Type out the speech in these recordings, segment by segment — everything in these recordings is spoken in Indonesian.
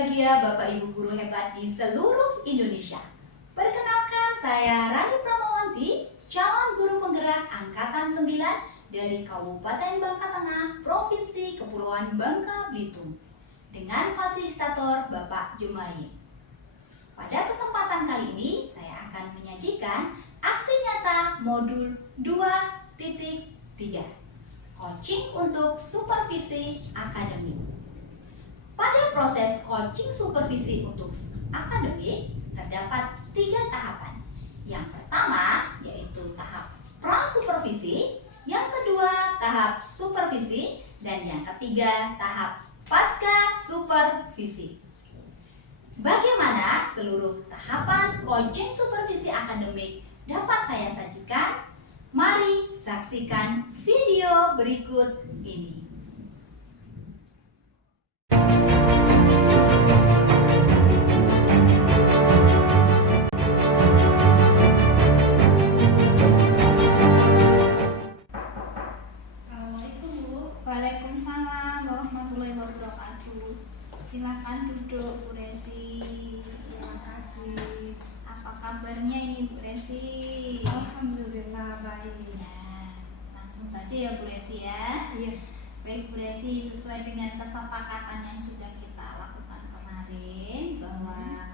berbahagia Bapak Ibu guru hebat di seluruh Indonesia. Perkenalkan, saya Rani Pramawanti, calon guru penggerak Angkatan 9 dari Kabupaten Bangka Tengah, Provinsi Kepulauan Bangka Belitung, dengan fasilitator Bapak Jumaid. Pada kesempatan kali ini, saya akan menyajikan aksi nyata modul 2.3, coaching untuk supervisi akademik. Pada proses coaching supervisi untuk akademik, terdapat 3 tahapan. Yang pertama yaitu tahap pra-supervisi, yang kedua tahap supervisi, dan yang ketiga tahap pasca supervisi. Bagaimana seluruh tahapan coaching supervisi akademik dapat saya sajikan? Mari saksikan video berikut ini. Waalaikumsalam warahmatullahi wabarakatuh. Silakan duduk, Bu Resi. Terima kasih. Apa kabarnya ini, Bu Resi? Alhamdulillah baik. Ya, langsung saja ya, Bu Resi ya. Iya. Baik, Bu Resi, sesuai dengan kesepakatan yang sudah kita lakukan kemarin bahwa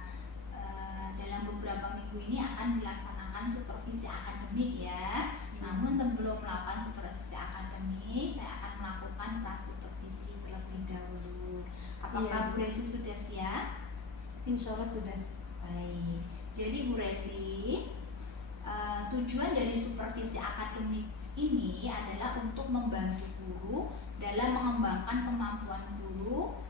dalam beberapa minggu ini akan dilaksanakan supervisi akademik ya. Namun sebelum melakukan supervisi akademik, saya akan melakukan pra-supervisi terlebih dahulu. Apakah Bu Resi sudah siap? Insya Allah sudah. Baik. Jadi Bu Resi, tujuan dari supervisi akademik ini adalah untuk membantu guru dalam mengembangkan kemampuan guru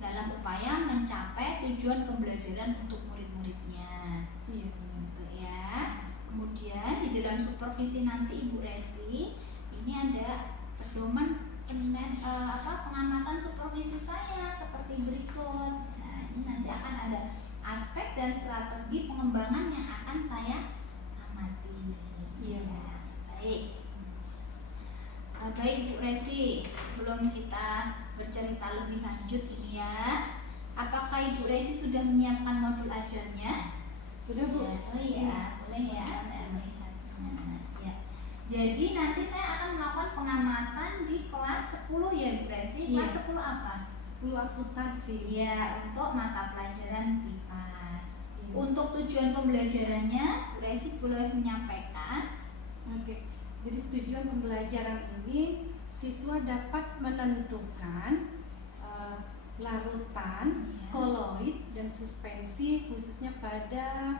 dalam upaya mencapai tujuan pembelajaran untuk murid-muridnya. Iya. Gitu ya. Kemudian di dalam supervisi nanti Ibu Resi ini ada pedoman pengamatan supervisi saya seperti berikut. Nah, ini nanti akan ada aspek dan strategi pengembangan yang akan saya amati. Iya. Ya, baik. Baik Ibu Resi, sebelum kita bercerita lebih lanjut ini ya, apakah Ibu Resi sudah menyiapkan modul ajarnya? Sudah, Bu. Ya, oh iya, boleh ya, saya melihatnya. Ya. Jadi nanti saya akan melakukan pengamatan di kelas 10 ya Bu Resi. Kelas 10 apa? 10 akuntansi. Ya, untuk mata pelajaran BIPAS. Iya. Untuk tujuan pembelajarannya, Bu Resi boleh menyampaikan. Oke. Jadi tujuan pembelajaran ini siswa dapat menentukan larutan, Ya. koloid, dan suspensi khususnya pada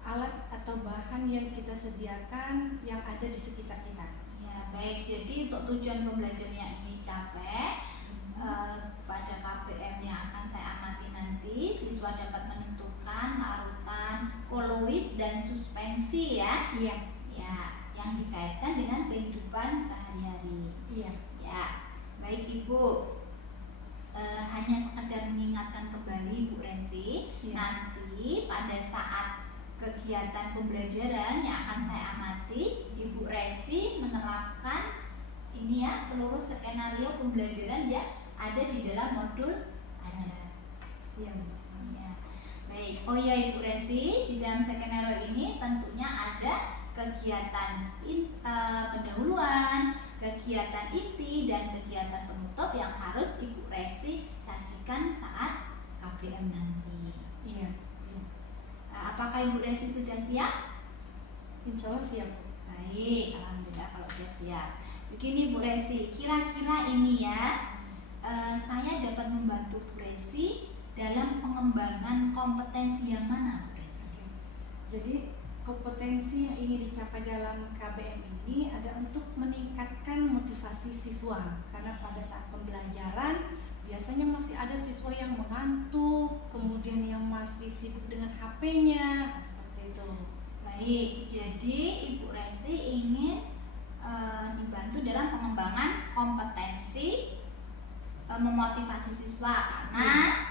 alat atau bahan yang kita sediakan yang ada di sekitar kita. Ya, baik. Jadi untuk tujuan pembelajarannya ini capai pada KBM yang akan saya amati nanti, siswa dapat menentukan larutan, koloid, dan suspensi ya. Iya. Ya, yang dikaitkan dengan kehidupan sehari-hari. Iya. Ya, baik Ibu. Hanya sekedar mengingatkan kembali Bu Resi, Iya. nanti pada saat kegiatan pembelajaran yang akan saya amati, Ibu Resi menerapkan ini ya seluruh skenario pembelajaran yang ada di dalam modul ajar. Iya. Ya. Baik. Oh ya Ibu Resi, di dalam skenario ini tentunya ada kegiatan pendahuluan, kegiatan inti, dan kegiatan penutup yang harus Ibu Resi sajikan saat KBM nanti. Iya. Apakah Ibu Resi sudah siap? Insya Allah siap. Baik, alhamdulillah kalau sudah siap. Begini Bu Resi, kira-kira ini ya, saya dapat membantu Bu Resi dalam pengembangan kompetensi yang mana Bu Resi? Jadi kompetensi yang ingin dicapai dalam KBM ini ada untuk meningkatkan motivasi siswa, karena pada saat pembelajaran biasanya masih ada siswa yang mengantuk, kemudian yang masih sibuk dengan HP-nya, seperti itu. Baik, jadi Ibu Resi ingin dibantu dalam pengembangan kompetensi memotivasi siswa, karena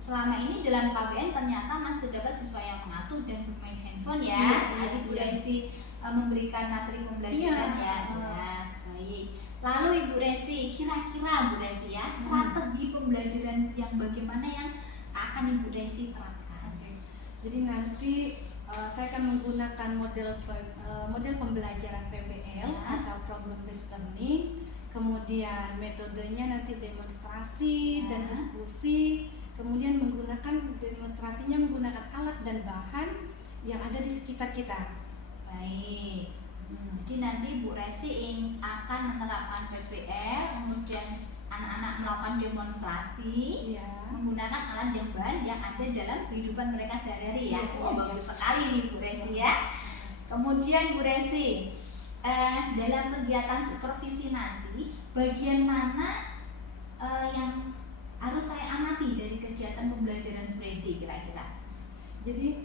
selama ini dalam KBM ternyata masih dapat siswa yang mengantuk dan bermain handphone ya. Jadi Bu Resi memberikan materi pembelajaran ya. Ya, baik. Lalu Ibu Resi, kira-kira Bu Resi ya, strategi pembelajaran yang bagaimana yang akan Ibu Resi terapkan? Oke. Jadi nanti saya akan menggunakan model pembelajaran PBL Ya. atau problem based learning. Kemudian metodenya nanti demonstrasi Ya. dan diskusi. Kemudian demonstrasinya menggunakan alat dan bahan yang ada di sekitar kita. Baik. Jadi nanti Bu Resi akan menerapkan PBL, kemudian anak-anak melakukan demonstrasi Iya. menggunakan alat dan bahan yang ada dalam kehidupan mereka sehari-hari ya. Iya, Oh, iya. bagus sekali nih Bu Resi ya. Kemudian Bu Resi, dalam kegiatan supervisi nanti, bagian mana yang harus saya amati dari kegiatan pembelajaran Bu Resi kira-kira? Jadi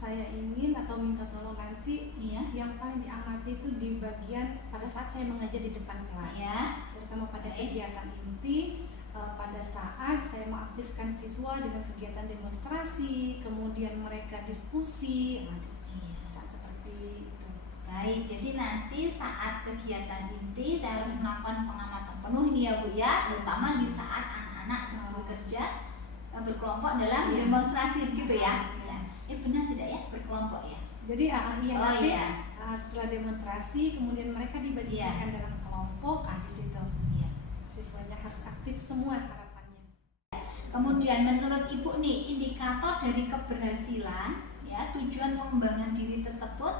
saya ingin atau minta tolong nanti Iya. yang paling diamati itu di bagian pada saat saya mengajar di depan kelas. Ya. Terutama pada Baik. kegiatan inti, pada saat saya mengaktifkan siswa dengan kegiatan demonstrasi, kemudian mereka diskusi, saat seperti itu. Baik, jadi nanti saat kegiatan inti saya harus melakukan pengamatan penuh ini ya Bu ya, terutama di saat anak-anak bekerja berkelompok dalam Iya. demonstrasi gitu ya. Iya. Benar tidak ya, berkelompok ya? Jadi iya Oh, nanti iya. setelah demonstrasi kemudian mereka dibagikan dalam kelompok, di situ Iya. siswanya harus aktif semua harapannya. Kemudian menurut Ibu nih, indikator dari keberhasilan ya, tujuan pengembangan diri tersebut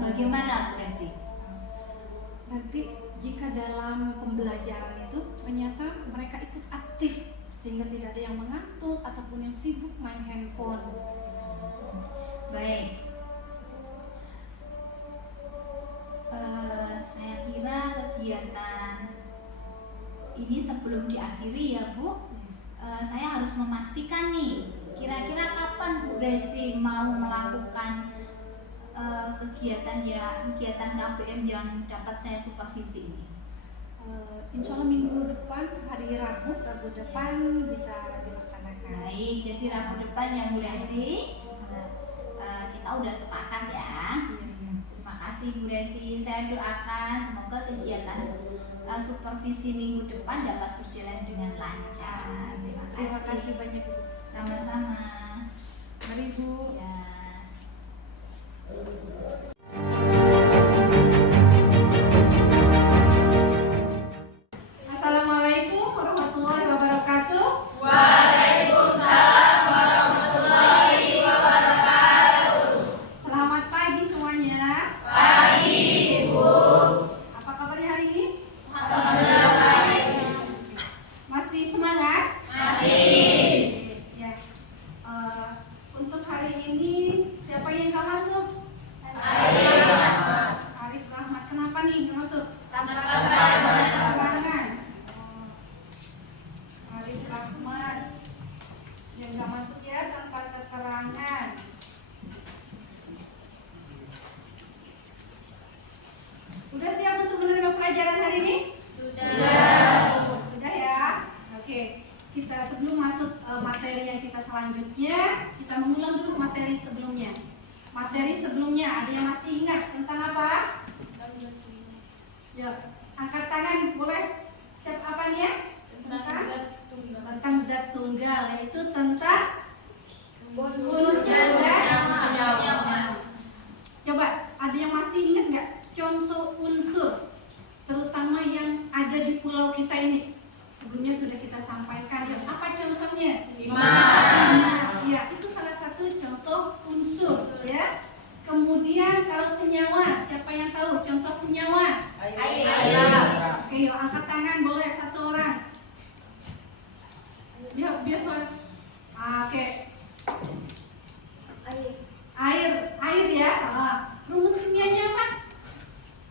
bagaimana Bu Resi? Nanti jika dalam pembelajaran itu ternyata mereka ikut aktif sehingga tidak ada yang mengantuk ataupun yang sibuk main handphone. Baik. Saya kira kegiatan ini sebelum diakhiri ya Bu, saya harus memastikan nih, kira-kira kapan Bu Resi mau melakukan kegiatan KBM yang dapat saya supervisi ini? Insya Allah minggu depan, hari Rabu depan bisa dilaksanakan. Baik, jadi Rabu depan ya Bu Resi, kita udah sepakat ya. Iya. Terima kasih Bu Resi, saya doakan semoga kegiatan supervisi minggu depan dapat berjalan dengan lancar. Terima kasih banyak Ibu. Sama-sama. Mari Bu. Ya. Assalamualaikum warahmatullahi wabarakatuh. Selamat pagi semuanya. Pagi, Ibu. Apa kabarnya hari ini? Alhamdulillah baik. Masih semangat? Masih. Ya. Untuk hari ini siapa yang gak masuk? Arif Rahmat. Kenapa nih gak masuk? Tangan. Arif Rahmat yang gak masuk ya tanpa keterangan. Udah siap untuk menerima pelajaran hari ini? Sudah ya? Oke. Kita sebelum masuk materi yang kita selanjutnya, kita mengulang dulu materi sebelumnya. Materi sebelumnya ada yang masih ingat tentang apa? Ya, angkat tangan boleh. Siapa apa nih ya? Tentang zat tunggal, yaitu tentang unsur dan senyawa. Coba, ada yang masih ingat nggak contoh unsur, terutama yang ada di pulau kita ini? Sebelumnya sudah kita sampaikan. Ya, apa contohnya? 5. Ya, itu salah satu contoh unsur. Ya. Kemudian kalau senyawa, siapa yang tahu contoh senyawa? Air. Oke, yuk angkat tangan boleh satu orang. Yuk, biar suara. Oke. Air ya. Rumus kimianya apa?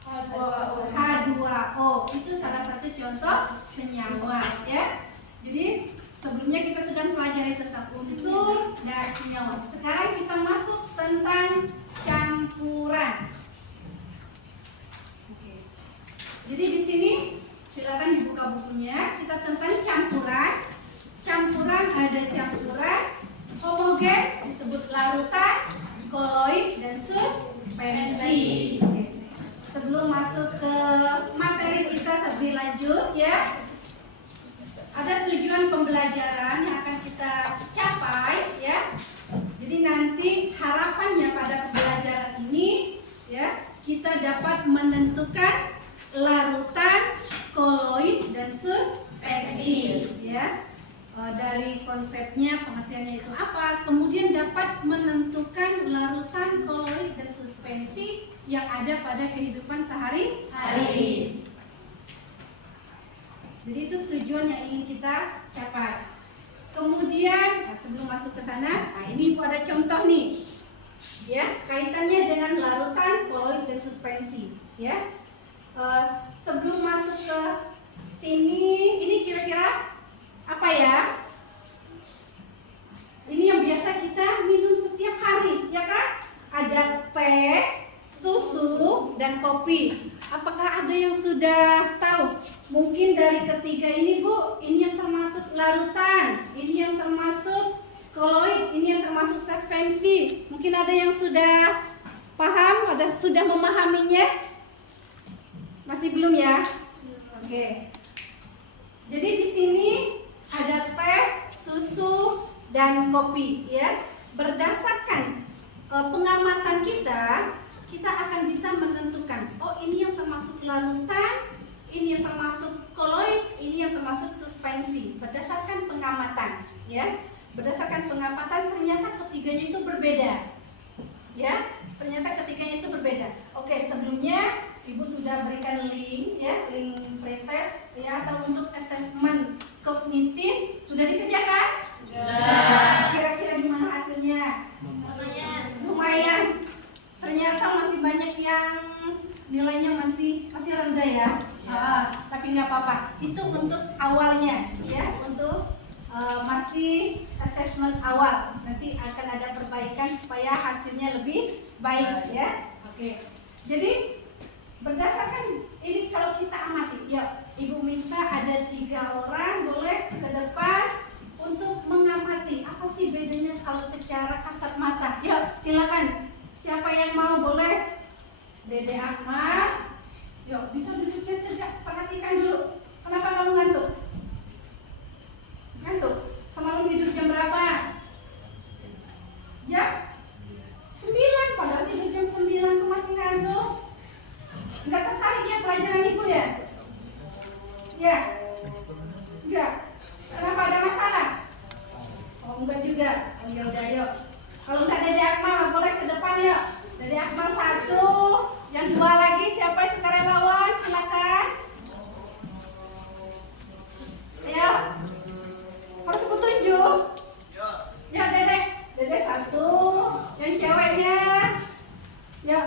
H2O. Itu salah satu contoh senyawa ya. Jadi sebelumnya kita sudah mempelajari tentang unsur dan senyawa. Sekarang kita masuk tentang campuran. Oke. Jadi di sini silakan dibuka bukunya. Kita tentang campuran. Campuran ada campuran homogen disebut larutan, koloid dan suspensi. Oke. Sebelum masuk ke materi lebih lanjut ya. Ada tujuan pembelajaran yang akan kita capai ya. Jadi nanti harapannya pada pembelajaran ini ya, kita dapat menentukan larutan, koloid dan suspensi ya. Dari konsepnya, pengertiannya itu apa, kemudian dapat menentukan larutan, koloid dan suspensi yang ada pada kehidupan sehari-hari. Jadi itu tujuan yang ingin kita capai. Kemudian sebelum masuk ke sana, nah ini Ibu ada contoh nih, ya kaitannya dengan larutan, koloid dan suspensi. Ya, sebelum masuk ke sini, ini kira-kira apa ya? Ini yang biasa kita minum setiap hari, ya kan? Ada teh, susu, dan kopi. Apakah ada yang sudah tahu? Mungkin dari ketiga ini Bu, ini yang termasuk larutan, ini yang termasuk koloid, ini yang termasuk suspensi. Mungkin ada yang sudah paham, ada sudah memahaminya? Masih belum ya? Oke. Jadi di sini ada teh, susu, dan kopi ya. Berdasarkan pengamatan kita akan bisa menentukan, oh ini yang termasuk larutan, ini yang termasuk koloid, ini yang termasuk suspensi. Berdasarkan pengamatan ya. Berdasarkan pengamatan ternyata ketiganya itu berbeda. Ya, ternyata ketiganya itu berbeda. Oke, sebelumnya Ibu sudah berikan link ya, link pretest ya, atau untuk assessment kognitif sudah dikerjakan? Sudah. Kira-kira gimana hasilnya? Lumayan. Ternyata masih banyak yang nilainya masih rendah ya. Tapi nggak apa-apa. Itu untuk awalnya ya, untuk masih assessment awal. Nanti akan ada perbaikan supaya hasilnya lebih baik ya. Oke. Jadi berdasarkan ini kalau kita amati, ya Ibu minta ada 3 orang boleh ke depan untuk mengamati apa sih bedanya kalau secara kasat mata. Yuk silakan, siapa yang mau boleh. Dede Ahmad, yuk bisa duduknya tegak, perhatikan dulu. Kenapa kamu ngantuk? Ngantuk? Semalam tidur jam berapa? Ya? 9, padahal tidur jam 9 tuh masih ngantuk. Enggak tertarik ya pelajaran Ibu ya? Ya? Enggak? Kenapa, ada masalah? Oh enggak juga? Oh ya udah yuk. Kalau enggak Dede Akmal boleh ke depan yuk. Dede Akmal 1, yang 2 lagi siapa yang sekarang lawan? Silakan. Ayo. Harus petunjuk. Ya Dede 1, yang ceweknya. Ya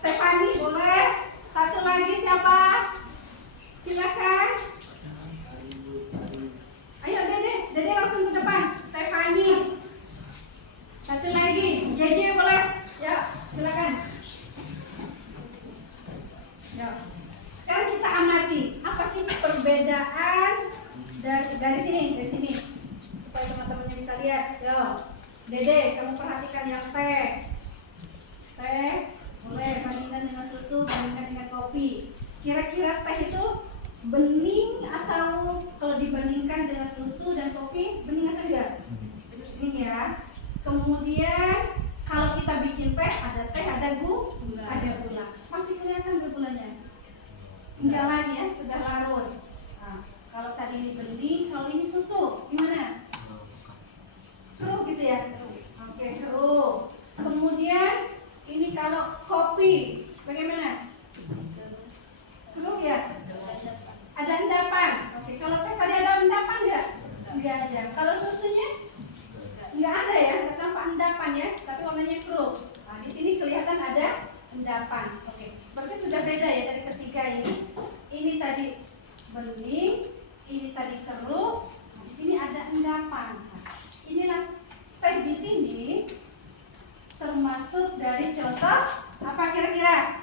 Stefani boleh. 1 lagi siapa? Silakan. Ayo Dede langsung ke depan. Stefani. 1 lagi. JJ boleh. Ya, silakan. Ya. Sekarang kita amati apa sih perbedaan dari sini supaya teman-temannya bisa lihat. Yo, Dede, kamu perhatikan yang teh. Boleh bandingkan dengan susu, bandingkan dengan kopi. Kira-kira teh itu bening atau kalau dibandingkan dengan susu dan kopi bening atau enggak? Bening ya. Kemudian kalau kita bikin teh, ada gula. Masih kelihatan gulanya? Enggak lagi ya, sudah larut. Nah, kalau tadi ini bening, kalau ini susu, gimana? Keruh gitu ya? Oke, keruh. Kemudian ini kalau kopi, bagaimana? Keruh ya? Ada endapan. Oke, kalau teh tadi ada endapan enggak? Enggak ada. Kalau susunya? Enggak ada ya, enggak tampak endapan ya, tapi warnanya keruh. Nah, di sini kelihatan ada endapan. Oke, berarti sudah beda ya dari ketiga ini. Ini tadi bening, ini tadi keruh. Nah, di sini ada endapan. Nah, inilah teh di sini termasuk dari contoh apa kira-kira?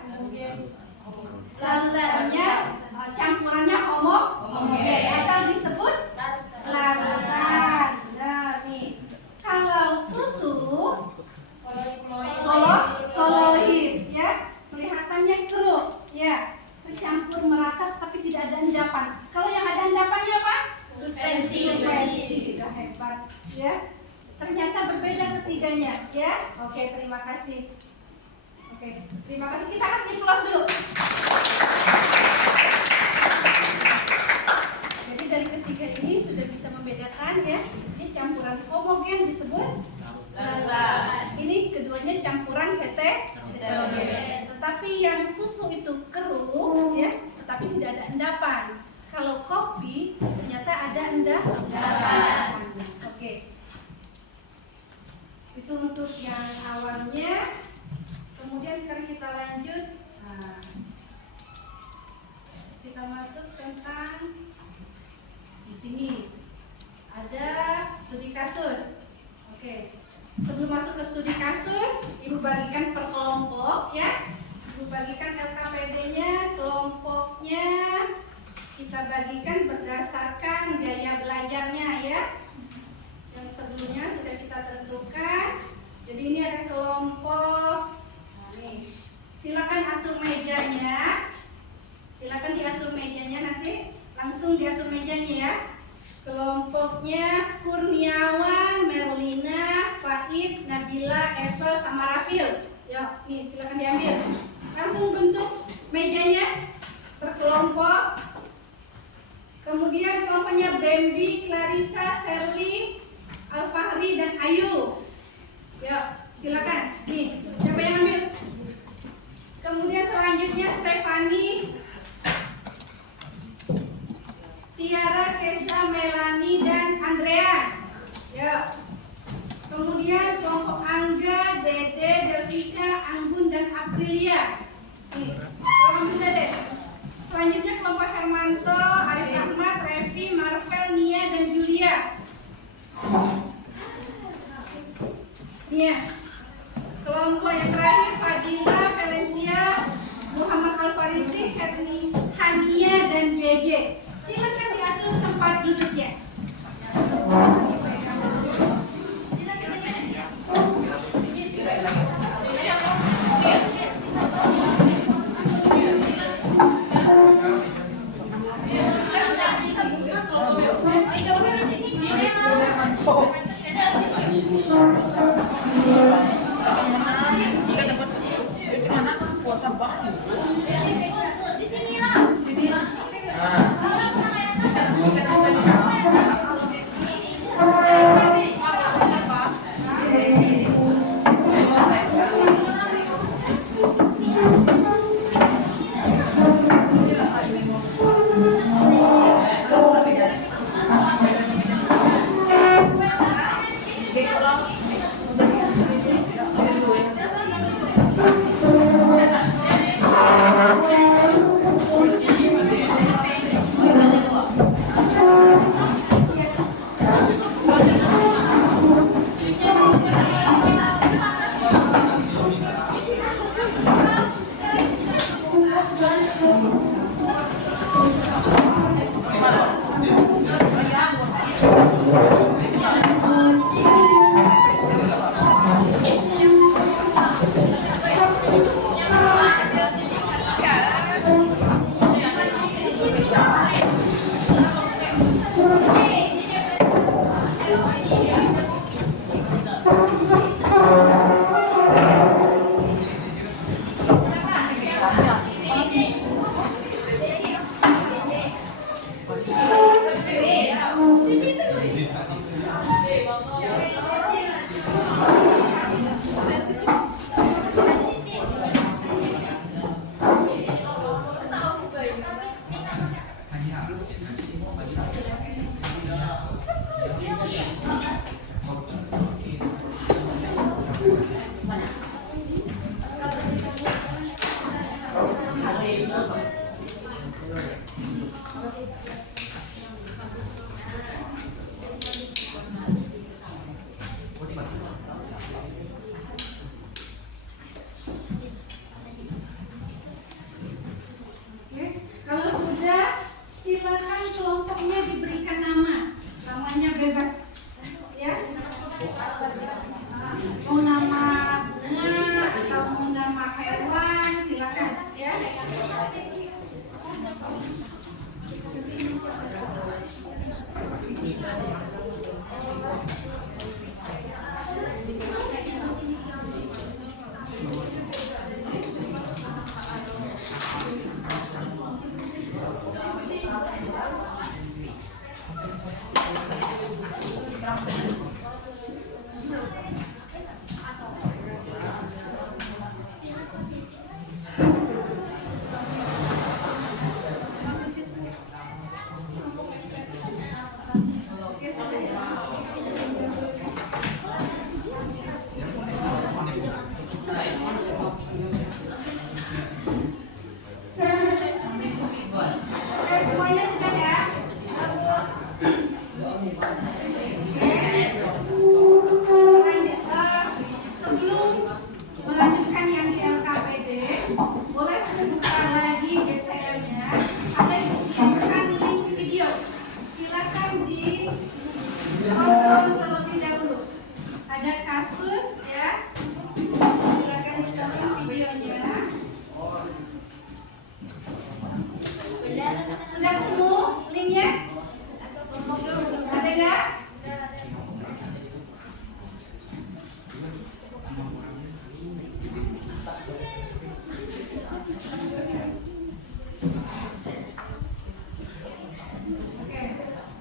Larutannya, campurannya homogen atau disebut larutan. Nah, nih. Kalau susu koloid ya, berbeda ketiganya ya. Oke, terima kasih. Oke, terima kasih. Kita kasih plus dulu. Jadi dari ketiga ini sudah bisa membedakan ya. Ini campuran homogen disebut larutan. Ini keduanya campuran heterogen. Tetapi yang susu itu keruh ya, tetapi tidak ada endapan. Kalau kopi ternyata ada endapan. Oke. Itu untuk yang awalnya. Kemudian sekarang kita lanjut. Nah, kita masuk tentang di sini ada studi kasus. Oke. Sebelum masuk ke studi kasus, Ibu bagikan per kelompok ya. Ibu bagikan LKPD-nya, kelompoknya kita bagikan berdasarkan gaya belajarnya ya. Yang sebelumnya sudah kita tentukan. Jadi ini ada kelompok. Nah, nih. Silakan atur mejanya. Silakan diatur mejanya nanti. Langsung diatur mejanya ya. Kelompoknya Kurniawan, Merlina, Faid, Nabila, Evel, sama Rafil. Ya, nih silakan diambil. Langsung bentuk mejanya berkelompok. Kemudian kelompoknya Bambi, Clarissa, Sherly, Alfahri, dan Ayu. Ya, silakan. Nih, siapa yang ambil? Kemudian selanjutnya Stefani, Tiara, Kesha, Melani, dan Andrea. Ya. Kemudian kelompok Angga, Dede, Delvika, Anggun, dan Aprilia. Nih, kelompok Dede. Selanjutnya kelompok Hermanto, Arif Ahmad, Revi, Marvel, Nia, dan Julia. Nia. Kelompok yang terakhir Fadila, Valencia, Muhammad Al-Farisi, Hania, dan JJ. Silakan diatur tempat duduknya. kasus ya. Silakan ditonton videonya. Sudah ketemu linknya? Ada nggak? Oke,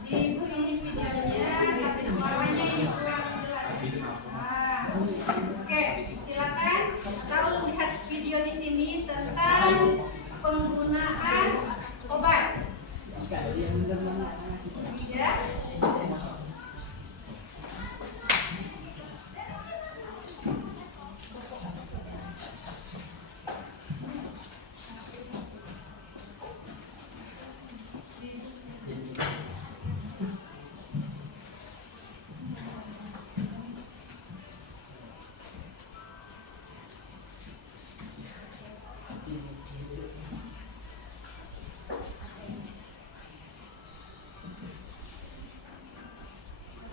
Ibu ini videonya, tapi suaranya ini kurang jelas. Nah, oke, silakan kau lihat video di sini tentang penggunaan obat. Ya.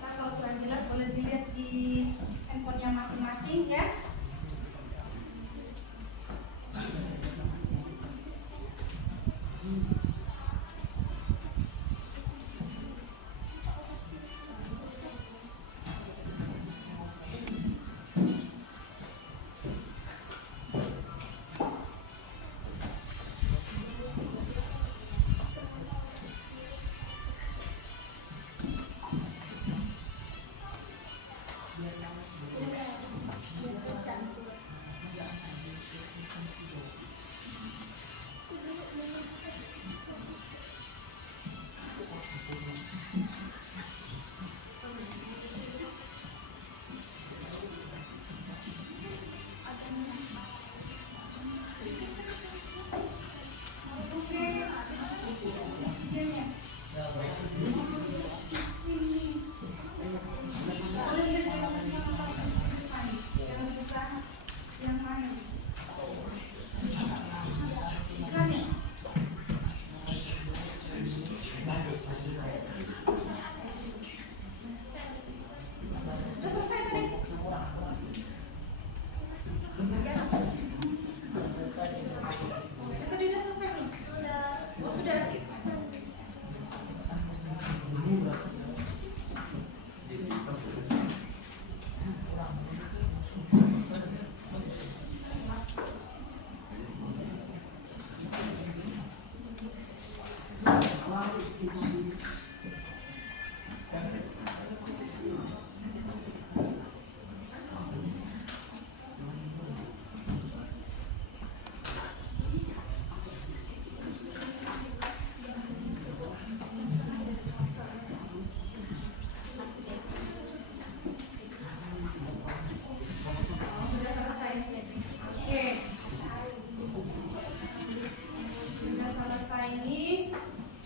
Kalau kurang jelas boleh dilihat di handphonenya masing-masing ya.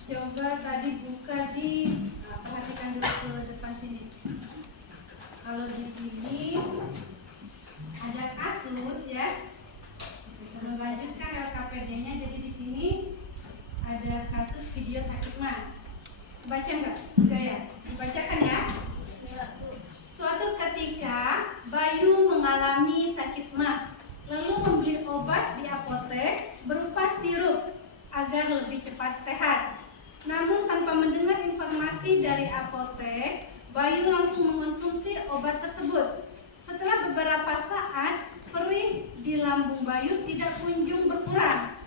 Coba tadi buka di perhatikan dulu ke depan sini. Kalau di sini ada kasus ya. Sebelum lanjutkan LKPD-nya, jadi di sini ada kasus video sakit mah. Baca nggak? Udah ya? Dibacakan ya. Suatu ketika Bayu mengalami sakit mah, lalu membeli obat di apotek berupa sirup agar lebih cepat sehat. Namun tanpa mendengar informasi dari apotek, Bayu langsung mengonsumsi obat tersebut. Setelah beberapa saat, perih di lambung Bayu tidak kunjung berkurang.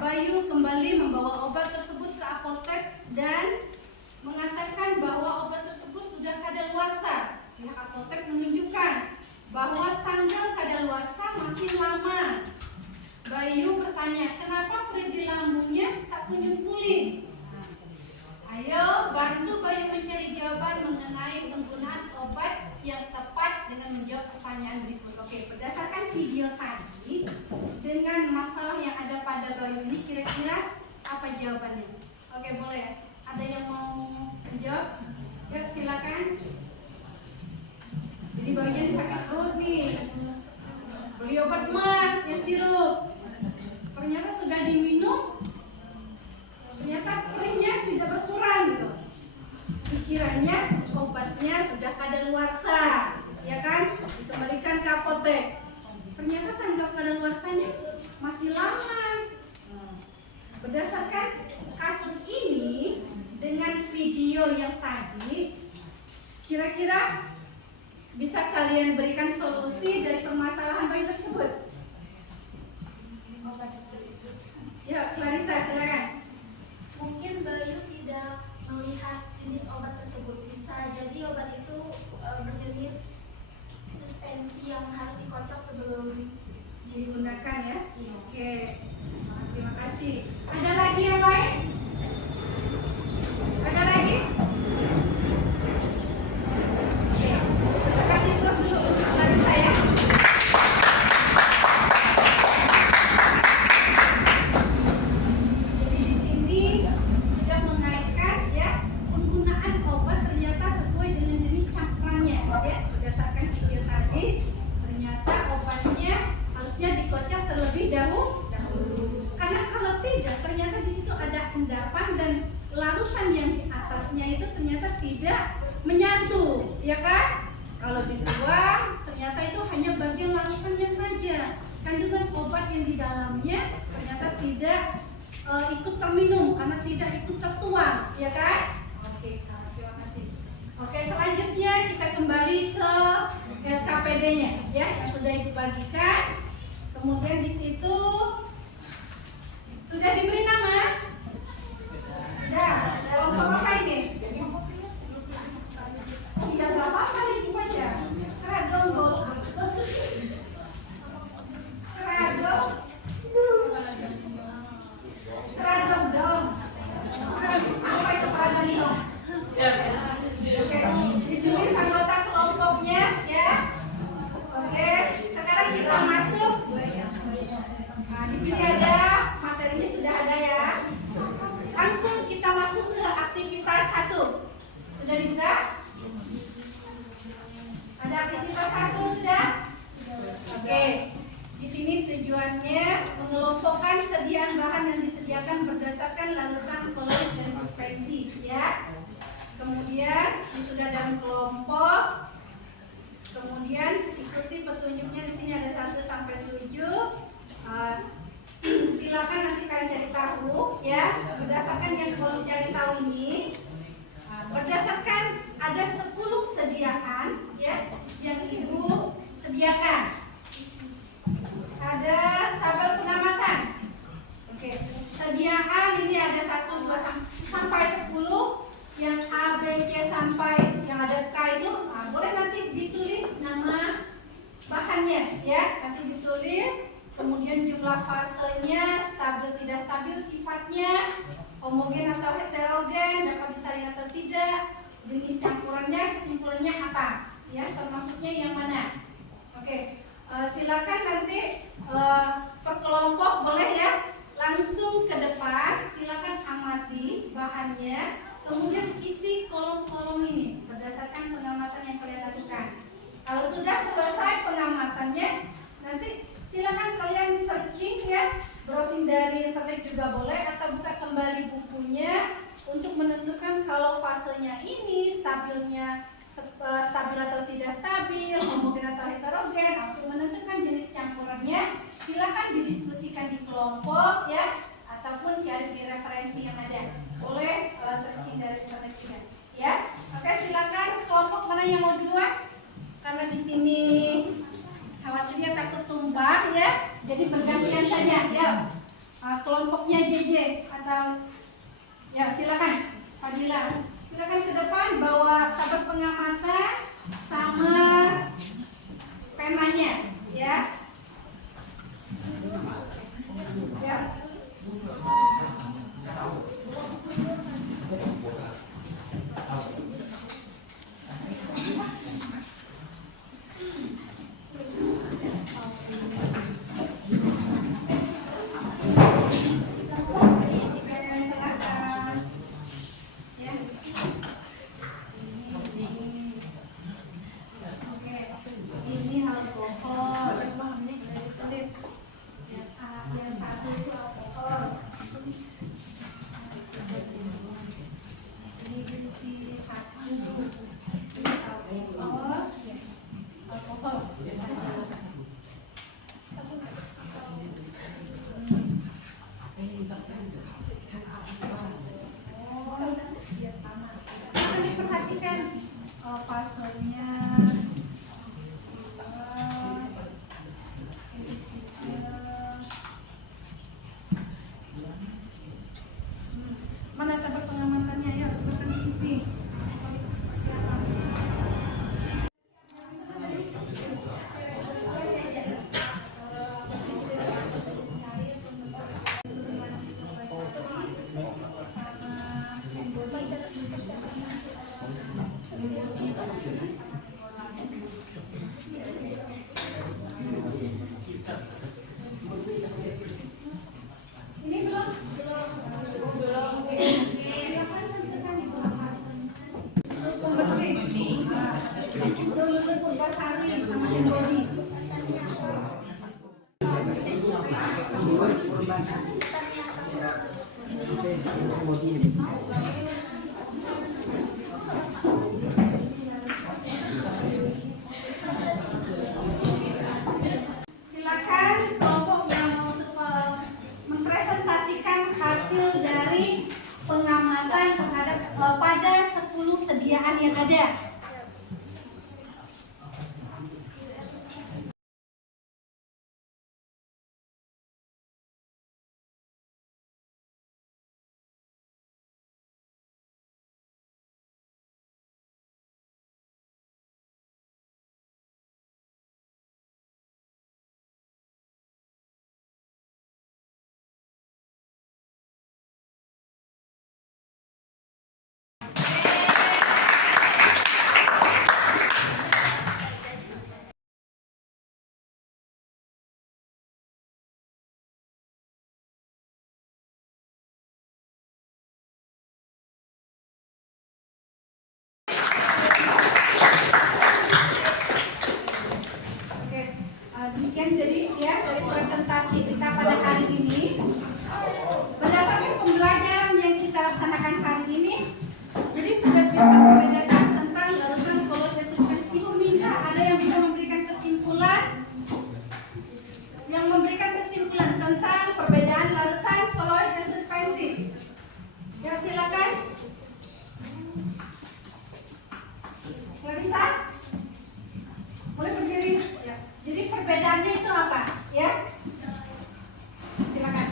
Bayu kembali membawa obat tersebut ke apotek dan mengatakan bahwa obat tersebut sudah kadaluarsa. Pihak apotek menunjukkan bahwa tanggal kadaluarsa masih lama. Bayu bertanya, kenapa perih di lambungnya tak kunjung pulih? Ayo bantu Bayu mencari jawaban mengenai penggunaan obat yang tepat dengan menjawab pertanyaan berikut. Oke, berdasarkan video tadi dengan masalah yang ada pada Bayu ini, kira-kira apa jawabannya? Oke, boleh. Ada yang mau menjawab? Ya, silakan. Jadi Bayunya sakit perut nih. Beli obat mah yang sirup. Ternyata sudah diminum, ternyata perihnya tidak berkurang gitu. Pikirannya obatnya sudah kadaluarsa, ya kan? Itu pada apotek. Ternyata tanggal kadaluarsanya masih lama. Berdasarkan kasus ini dengan video yang tadi, kira-kira bisa kalian berikan solusi dari permasalahan bayi tersebut? Ya, Clarissa, silakan. Mungkin Bayu tidak melihat jenis obat tersebut. Bisa jadi obat itu berjenis suspensi yang harus dikocok sebelum Digunakan ya. Iya. Oke, terima kasih. Ada lagi yang lain? Ada lagi? Oke, kita kasih plus dulu untuk Clarissa ya. Jadi di sini sudah mengaitkan ya penggunaan obat ternyata sesuai dengan jenis campurannya ya. Berdasarkan video tadi ternyata obatnya harusnya dikocok terlebih dahulu. Karena kalau tidak ternyata di situ ada endapan dan larutan yang di atasnya itu ternyata tidak menyatu, ya kan? Kalau dituang ternyata itu hanya bagian larutannya saja. Kandungan obat yang di dalamnya ternyata tidak ikut terminum karena tidak ikut tertuang, ya kan? Oke, terima kasih. Oke, selanjutnya kita kembali ke LKPD-nya, ya, yang sudah Ibu bagikan. Kemudian di situ sudah diberi nama? Sudah. Kelompok apa ini? Tidak apa-apa nih baca. Keradong gol. Keradong. Keradong dong. Apa itu keradong dong? Oke. Ditulis anggota kelompoknya ya. Oke. Sekarang kita masuk. Nah, di sini ada materinya sudah ada ya. Langsung kita masuk ke aktivitas 1. Sudah dibuka? Ada aktivitas 1 sudah? Oke. Di sini tujuannya mengelompokkan sediaan bahan yang disediakan berdasarkan larutan koloid dan suspensi ya. Kemudian ini sudah dalam kelompok. Kemudian ikuti petunjuknya di sini ada 1 sampai 7. Silakan nanti kalian cari tahu ya berdasarkan yang kalau cari tahu ini berdasarkan ada 10 sediaan ya yang Ibu sediakan. Ada tabel pengamatan. Oke, sediaan ini ada 1, 2 sampai 10. Yang A, B, C sampai yang ada K itu boleh nanti ditulis nama bahannya ya, nanti ditulis. Kemudian jumlah fasenya, stabil tidak stabil sifatnya, homogen atau heterogen, dapat disaring atau tidak, jenis campurannya, kesimpulannya apa, ya termasuknya yang mana. Oke, silakan nanti per kelompok boleh ya, langsung ke depan, silakan amati bahannya, kemudian isi kolom-kolom ini berdasarkan pengamatan yang kalian lakukan. Kalau sudah selesai pengamatannya, nanti silakan kalian searching ya, browsing dari internet juga boleh atau buka kembali bukunya untuk menentukan kalau fasenya ini stabilnya stabil atau tidak stabil, homogen atau heterogen. Untuk menentukan jenis campurannya silakan didiskusikan di kelompok ya, ataupun cari di referensi yang ada. Boleh searching dari internet juga ya. Oke, silakan kelompok mana yang mau duluan? Karena di sini khawatirnya takut tumpah ya, jadi bergantian saja ya. Kelompoknya JJ atau ya silakan Fadila, silakan ke depan bawa tabel pengamatan sama penanya ya. Ya. Silakan kelompok yang mau untuk mempresentasikan hasil dari pengamatan terhadap pada 10 sediaan yang ada. Demikian jadi ya dari presentasi kita pada hari ini. Berdasarkan pembelajaran yang kita laksanakan hari ini, jadi sudah bisa membedakan tentang larutan, kolloid, dan suspensi. Ibu minta ada yang bisa memberikan kesimpulan, tentang perbedaan larutan, kolloid, dan suspensi. Ya silakan. Clarissa, boleh berdiri. Ya. Jadi perbedaannya itu apa? Ya. Silakan.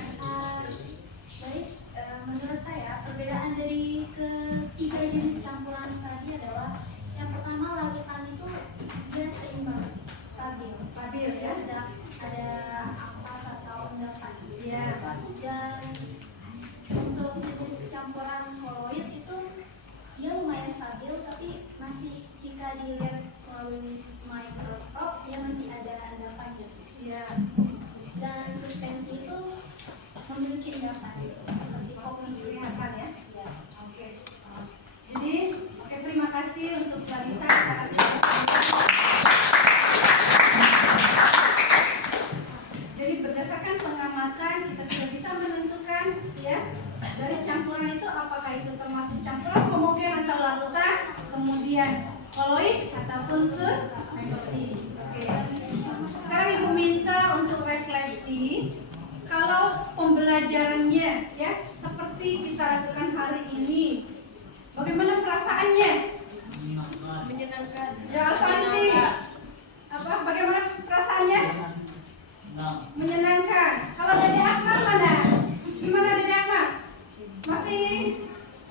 Baik, menurut saya perbedaan dari ketiga jenis campuran tadi adalah yang pertama, larutan itu dia seimbang, stabil ya, ada ampas atau endapan. Ya. Dan untuk jenis campuran kolloid itu dia lumayan stabil, tapi masih jika dilihat melalui mikroskop dia masih ada endapannya. Ya. Dan suspensi itu memiliki endapan seperti kopi. Kelihatan ya. Ya. Oke. Jadi, terima kasih untuk Clarissa. Terima kasih. Jadi berdasarkan pengamatan kita sudah bisa menentukan ya dari campuran itu apakah itu termasuk campuran homogen atau larutan, kemudian kolloid ataupun suspensi. Oke. Sekarang Ibu minta untuk refleksi. Kalau pembelajarannya ya seperti kita lakukan hari ini, bagaimana perasaannya? Menyenangkan. Ya Alfansi, apa? Bagaimana perasaannya? Menyenangkan. Kalau Dede Akmal mana? Gimana Dede Akmal? Masih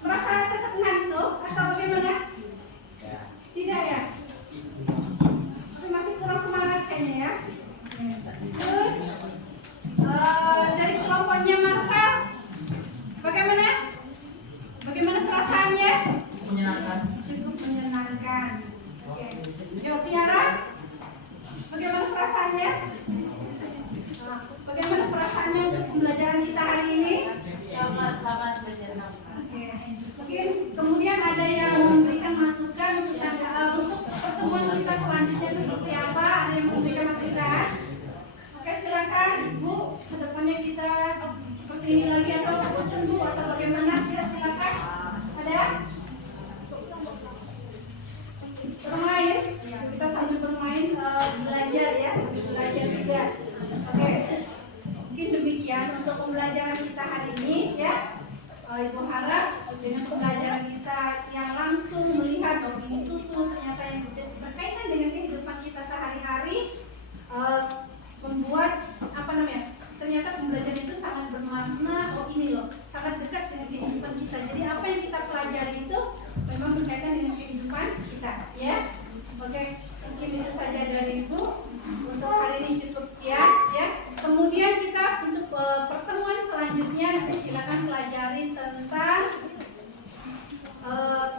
merasa tetap ngantuk atau bagaimana? Tidak ya? Masih kurang semangat kayaknya ya. Terus dari kelompoknya Marvel, bagaimana? Bagaimana perasaannya? Menyenangkan. Cukup menyenangkan. Oke. Yo Tiara, bagaimana perasaannya? Bagaimana perasaannya untuk pembelajaran kita hari ini? Sangat menyenangkan. Oke. Mungkin kemudian ada yang memberikan masukan untuk pertemuan kita selanjutnya seperti apa? Ada yang memberikan masukan? Oke, silakan Bu. Kedepannya kita seperti ini lagi atau bosan Bu atau bagaimana? Ya silakan. Ada? Bermain? Ya, kita sambil bermain belajar ya, belajar juga. Oke. Mungkin demikian untuk pembelajaran kita hari ini ya. Ibu harap dengan pembelajaran kita yang langsung melihat ini susu ternyata yang berkaitan dengan kehidupan kita sehari-hari membuat ternyata pembelajaran itu sangat bermakna. Ini loh sangat dekat dengan kehidupan kita. Jadi apa yang kita pelajari itu memang berkaitan dengan kehidupan kita ya. Oke, mungkin itu saja dari Ibu. Untuk hari ini cukup sekian ya. Kemudian kita untuk pertemuan selanjutnya nanti silakan pelajari tentang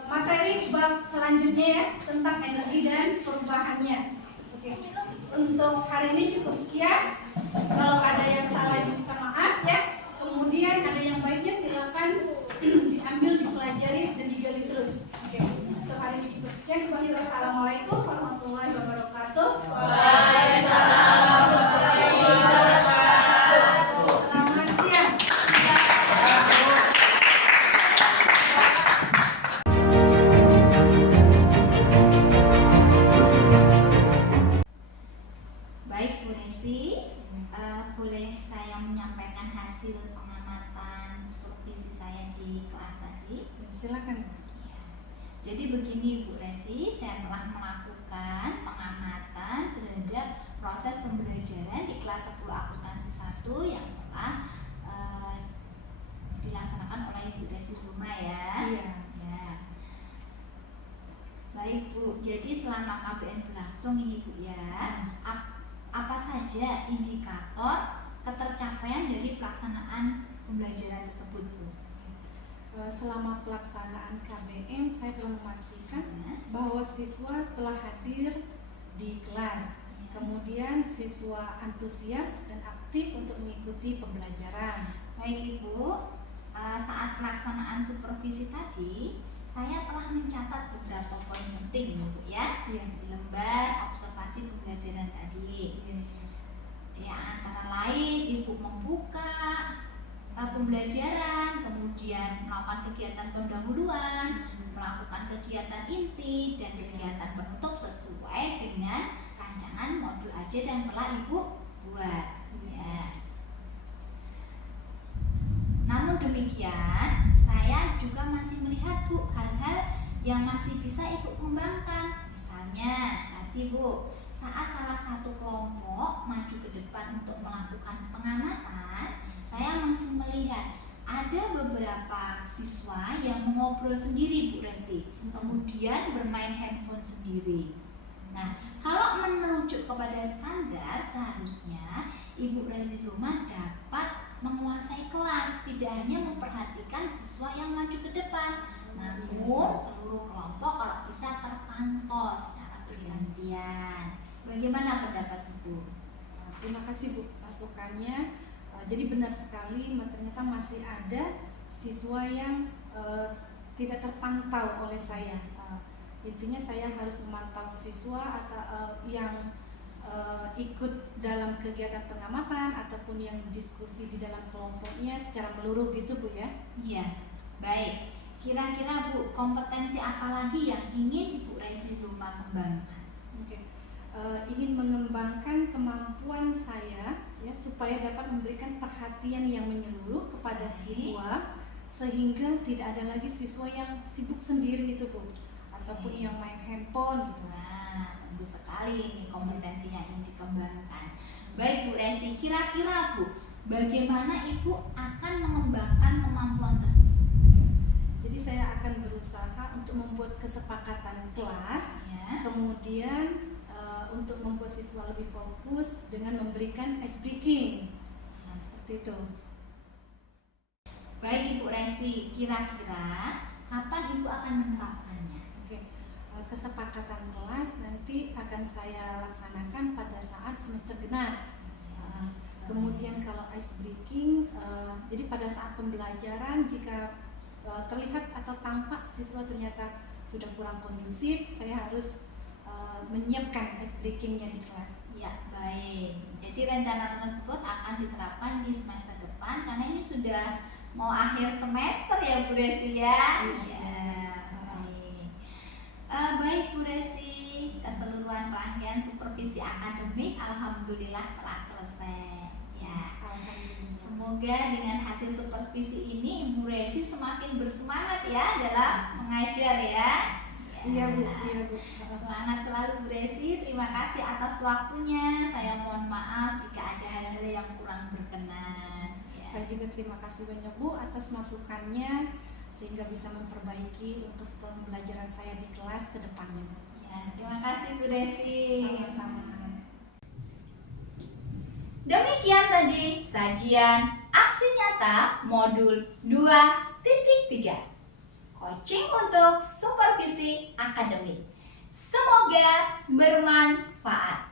materi bab selanjutnya ya, tentang energi dan perubahannya. Oke. Untuk hari ini cukup sekian. Kalau ada yang salah minta maaf ya. Kemudian ada yang baiknya silakan diambil, dipelajari dan digali terus. Oke. Untuk hari ini cukup sekian. Wassalamualaikum warahmatullahi wabarakatuh. Waalaikumsalam warahmatullahi wabarakatuh. Selamat siang. Baik Bu Resi, boleh saya menyampaikan hasil pengamatan supervisi saya di kelas tadi? Silakan. Ya. Jadi begini Bu Resi, saya telah melakukan pengamatan terhadap proses pembelajaran di kelas 10 akuntansi 1 yang telah dilaksanakan oleh Bu Resi Zuma ya. Iya. Ya. Baik Bu, jadi selama KBN berlangsung ini Bu ya, apa saja indikator ketercapaian dari pelaksanaan pembelajaran tersebut Bu? Selama pelaksanaan KBM saya telah memastikan Ya. bahwa siswa telah hadir di kelas. Kemudian siswa antusias dan aktif untuk mengikuti pembelajaran. Baik Ibu, saat pelaksanaan supervisi tadi, saya telah mencatat beberapa poin penting Bu ya Iya. di lembar observasi pembelajaran tadi. Ya, antara lain Ibu membuka pembelajaran, kemudian melakukan kegiatan pendahuluan, melakukan kegiatan inti dan kegiatan penutup sesuai dengan rancangan modul aja yang telah Ibu buat. Ya. Namun demikian, saya juga masih melihat Bu hal-hal yang masih bisa Ibu kembangkan. Misalnya tadi Bu, saat salah satu kelompok maju ke depan untuk melakukan pengamatan, saya masih melihat ada beberapa siswa yang mengobrol sendiri Bu Resi, kemudian bermain handphone sendiri. Nah, kalau merujuk kepada standar, seharusnya Ibu Resi Zuma dapat menguasai kelas, tidak hanya memperhatikan siswa yang maju ke depan, namun seluruh kelompok kalau bisa terpantau secara bergantian. Bagaimana pendapat Ibu? Terima kasih Bu masukannya. Jadi benar sekali, ternyata masih ada siswa yang tidak terpantau oleh saya. Intinya saya harus memantau siswa atau yang ikut dalam kegiatan pengamatan ataupun yang diskusi di dalam kelompoknya secara menyeluruh gitu Bu ya. Iya, baik. Kira-kira Bu, kompetensi apa lagi yang ingin Bu Resi Zuma kembangkan? Oke. Ingin mengembangkan kemampuan saya ya supaya dapat memberikan perhatian yang menyeluruh kepada siswa sehingga tidak ada lagi siswa yang sibuk sendiri itu Bu ataupun yang main handphone gitu. Nah, tentu sekali ini kompetensinya ingin dikembangkan. Baik Bu Resi, kira-kira Bu, bagaimana Ibu akan mengembangkan kemampuan tersebut? Jadi saya akan berusaha untuk membuat kesepakatan kelas, Ya. kemudian untuk membuat siswa lebih fokus dengan memberikan ice breaking. Nah, seperti itu. Baik Ibu Resi, kira-kira kapan Ibu akan menerapkannya? Oke. Kesepakatan kelas nanti akan saya laksanakan pada saat semester genap. Kemudian kalau ice breaking, jadi pada saat pembelajaran jika terlihat atau tampak siswa ternyata sudah kurang kondusif, saya harus menyiapkan ice breakingnya di kelas. Ya, baik. Jadi rencana tersebut akan diterapkan di semester depan karena ini sudah mau akhir semester ya Bu Resi ya. Iya. Baik. Baik Bu Resi, keseluruhan rangkaian supervisi akademik alhamdulillah telah selesai. Ya. Alhamdulillah. Semoga dengan hasil supervisi ini Ibu Resi semakin bersemangat ya dalam mengajar ya. Iya Bu, iya Bu. Semangat selalu Bu Resi. Terima kasih atas waktunya. Saya mohon maaf jika ada hal-hal yang kurang berkenan. Ya. Saya juga terima kasih banyak Bu atas masukannya sehingga bisa memperbaiki untuk pembelajaran saya di kelas ke depannya Bu. Ya, terima kasih Bu Resi. Sama-sama. Demikian tadi sajian aksi nyata modul 2.3 coaching untuk supervisi akademik. Semoga bermanfaat.